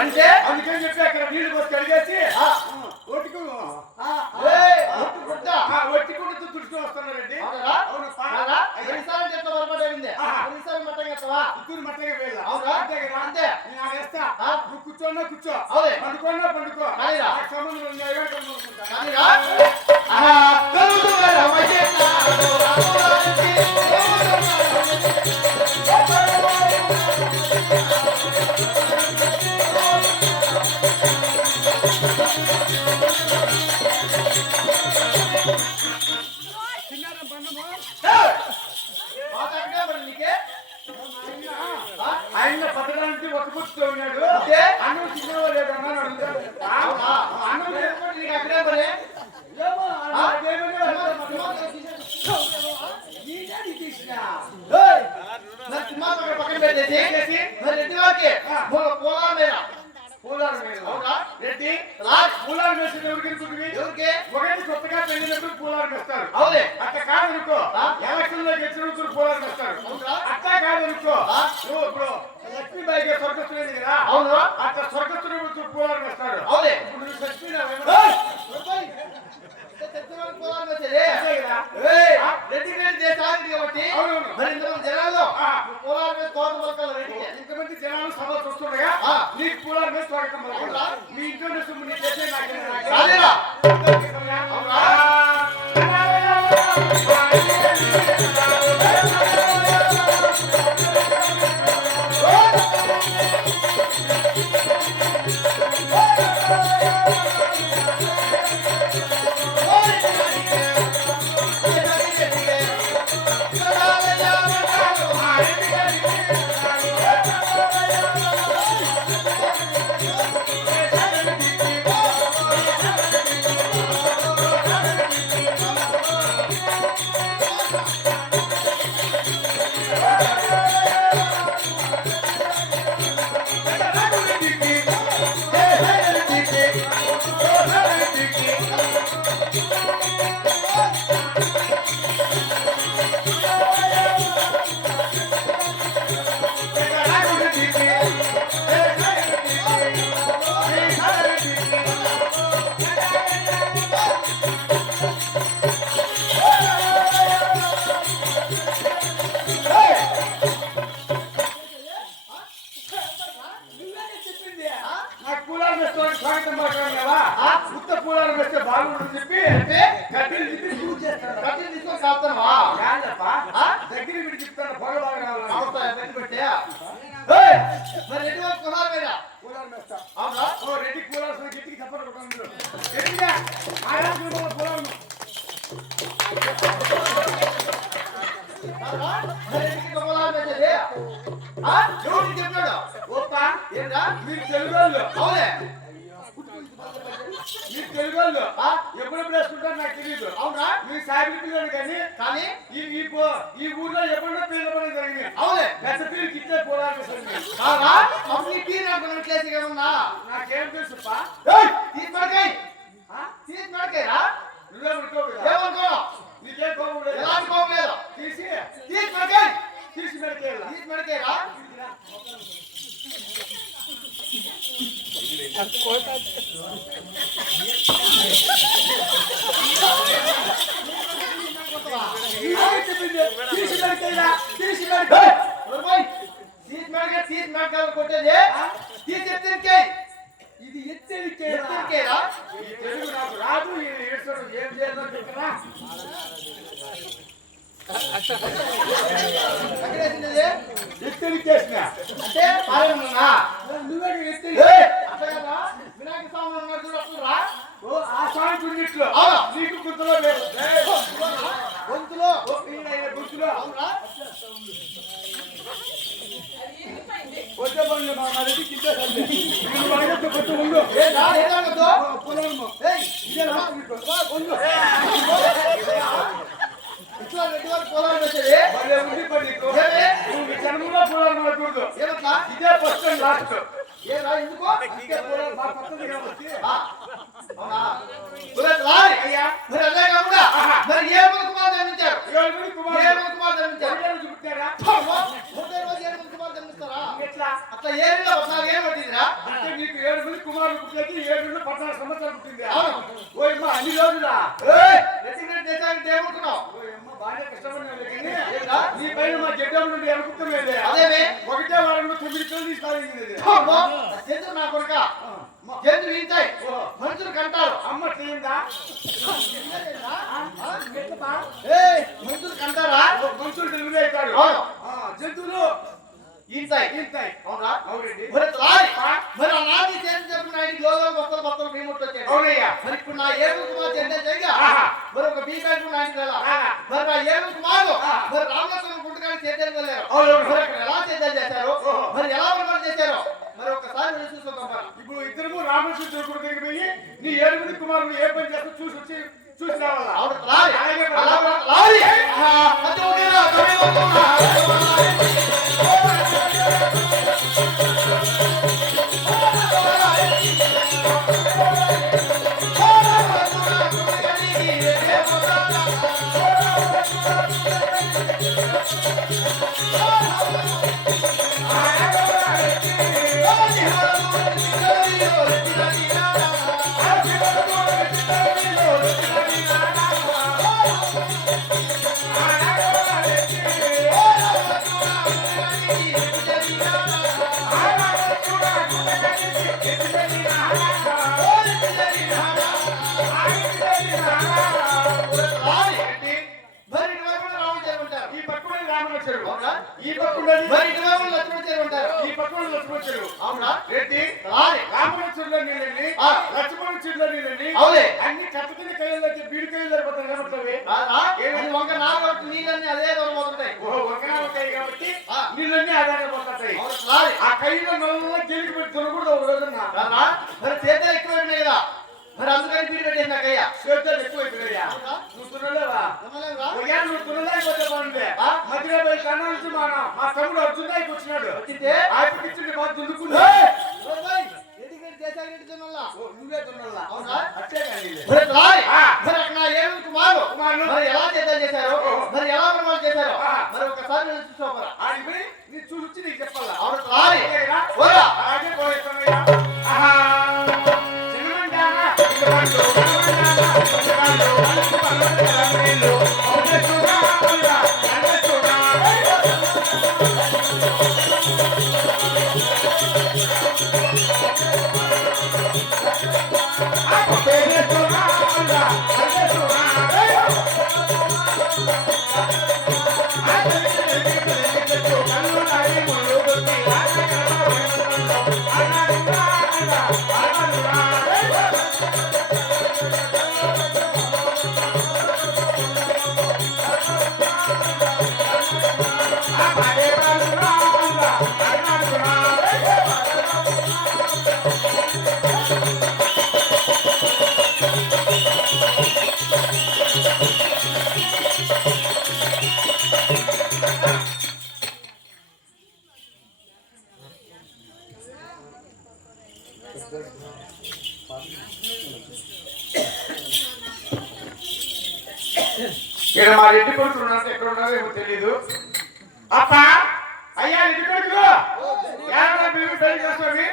అంటే అందుకని చెప్పి అక్కడ నీళ్లు పోసి కడిగేసి ఒట్టికుంటూ తుడుచుకు వస్తున్నారండి. అంతే నువ్వు కూర్చోన్నా కూర్చో, పండుకోన్నా పండుకో, సంబంధం ఆయన పట్టడానికి ఒక కూర్చో ఉన్నాడు. అన్నం చిన్నవా లేదన్నా అడుగుతాడు. అన్నం అక్కడే పడే పక్కన పెట్టేసి రెడ్డి పూలాలు వేసిన ఎవరికి ఒకటి కొత్తగా పెళ్ళినప్పుడు పూలాలు వేస్తారు. అట్లా కాదనుకో ఎలక్షన్ లో గెలిచినప్పుడు పూలాలు వేస్తారు. అట్లా కాదనుకో ఇప్పుడు లక్ష్మీబాయి గారు స్వర్గస్తులేదు కదా, అట్లా స్వర్గస్తుడు పూలాలు వేస్తారు. ఇప్పుడు నువ్వు రెడ్డి కాబట్టి జనాల్లో పూలాల మీద తోట పలకాలి. రెడ్డి ఇంతమంది జనాలు సభ చూస్తుండగా నీకు పూలాల మీద స్వాగతం పలకాలి. మీ ఇంట్లో సొమ్ము నీ చేసే ఉత్త పూలాలు వేస్తే బాగుంటుంది చెప్పి గడ్డలు చెప్పి పూజ చేస్తాను. గడ్డలు తీసుకొని కాస్తాను దగ్గర మీరు చెప్తాను. పొగ బాగా కావాలి పెట్టి మరి రెడ్డి వాళ్ళు కులాలు వేరా పూలాలు వేస్తా. రెడ్డి పూలాలు గట్టికి చెప్పరు గట్టిగా పూలాలు ఎవరికి చెప్పాడు మీరు తెలుగు వాళ్ళు అవునే మీరు తెలుగు వాళ్ళు ఎప్పుడెప్పుడు వేసుకుంటారు నాకు తెలియదు. అవునా మీరు సాగిన పిల్లలు కానీ ఈ ఊర్లో ఎప్పుడో పిల్లలు పడడం జరిగింది. అవునే పెద్ద పిల్లలకి ఇచ్చే పోరాడు నాకేం తెలుసు తీసుకెళ్ళరా నువ్వేమనుకో నీకేం కోపం లేదు. ఎలాంటి కోపం లేదు. తీసి మెడకేరా కొట్టేది ఇది ఎత్తెరికేరా తెలుగు నాకు రాదు. ఏం చేయాలో చెప్తున్నా ఎత్తెరికేసిన అంటే నువ్వే వినాయక స్వామి ఉన్నాడు చూడరా. ఆ స్వామి గుడిలో నీకు గుర్తులో లేదు గొంతులో గుర్తులో వచ్చే పండు మా రెడ్డి కింద ఉండు ఇట్లా రెడ్డి వాళ్ళు పోరాడు వచ్చేది జన్మలో పోరాడు మనకూడదు. ఇదే ఫస్ట్ అండ్ లాస్ట్. ఎందుకో మరి ఏ కుమార్ జన్మించారు కుమార్ జన్మించారు ఎట్లా అట్లా ఏళ్ళలో 14 ఏళ్ళు పట్టిందిరా. అంటే నీకు 7 మంది కుమారులు పుట్టినకి 7 14 సంవత్సరాలు పుట్టింది. అవును. ఓయమ్మ అన్ని రోజులా రెసిగ్నేట్ చేశానంటే ఏమనుకున్నావు? ఓయమ్మ బాగా కష్టపడినావు కానీ ఏంటా? నీ పైన మా జడ్డం నుండి అనుకుంటున్నాయి. అదేమే ఒకటే వారంలో 9 పిల్లలు తీసుకురాలింది. జంతువు నా కొడుక జంతువు ఇంతాయి మనుషులు కంటారు. అమ్మ చేయిందా మనుషులు కంటారా? మనుషులు డెలివరీ అవుతారు. అవును. జంతువులు ఇంతాయి ఇంతాయి. అవునా? అవునండి. మరి రాయి మరి ఆ నాటి చేతి చెప్పిన ఆయనకి లోలో మొక్కలు మొక్కలు భీముట్లు వచ్చాయి. అవునయ్యా. మరి ఇప్పుడు నా ఏడు కుమార్ చెందే చేయగా ఆహా. మరి ఒక బీకాడు ఆయన కదా ఆహా. మరి నా ఏడు కుమారు ఆహా. మరి రామలక్ష్మణ పుట్టుకాన్ని చేద్దాం వెళ్ళారు. అవునవును. మరి అక్కడ ఎలా చేద్దాం చేశారు? ఓహో. మరి ఎలా ప్రమాణం చేశారు? మరి ఒకసారి వెళ్ళి చూసుకుందాం. ఇప్పుడు ఇద్దరు రామకృష్ణ గుడి దగ్గర పోయి నీ 7 మంది కుమారులు ఏ పని చేస్తా చూసి రావాలా. అవును రాయి అలాగే అలా రాయి అది ఒకేలా తమిళ ఈ పక్కన మరి ఇటువైపు లక్ష్మణ చెరువు ఉంటారు. ఈ పక్కన లక్ష్మణ చెరువు. అవునా? రెడ్డి రామణ చెరువులో నీళ్ళని లక్ష్మణ చెరువులో నీళ్ళని అవులే అన్ని కట్టుకుని కయ్యలు బీడి కయ్యలు సరిపోతాయి కాబట్టి ఏమైంది వంక నాగొట్టు నీళ్ళన్నీ అదే దూరం పోతుంటాయి. వంకనామకాయ కాబట్టి నీళ్ళన్నీ అదానే పోతాయి. రాయి ఆ కయ్యలో నల్ల గెలికి పెట్టి తినకూడదు ఒక రోజున. మరి చేతులు ఎక్కువ ఉన్నాయి కదా మరి అందుకని బీడి పెట్టేసిన కయ్య చేతులు ఎక్కువ అయిపోయా. నువ్వు తినలేవా? నువ్వు తినలేకపోతే బాగుంది. మధ్యలో పోయి కన్నా నుంచి మా తమ్ముడు అర్జునాయికి వచ్చినాడు. వచ్చితే ఆయనకి ఇచ్చింది బాగా దున్నుకున్నా. నువ్వే తినాలా? అవునా? అట్టే కానీ మరి రాయి మరి అక్కడ నా ఏడు కుమారు మరి ఎలా చేద్దాం చేశారు? మరి ఎలా ప్రమాణం చేశారు? మరి ఒకసారి వెళ్ళి చూసుకోరా. ఆయన పోయి నీ చూసి నీకు చెప్పాలా? అవును రాయి ఓరా అలాగే పోయేస్తానయ్యా. ఆహా చిన్నమంటానా చిన్నమంటూ ఇక్కడ మా రెడ్డి కొడుకులు ఉన్నట్టు ఎక్కడ ఉన్నారో ఏమో తెలియదు. అప్ప అయ్యా రెడ్డి కొడుకు ఏమన్నా మీరు పెళ్లి చేస్తావి?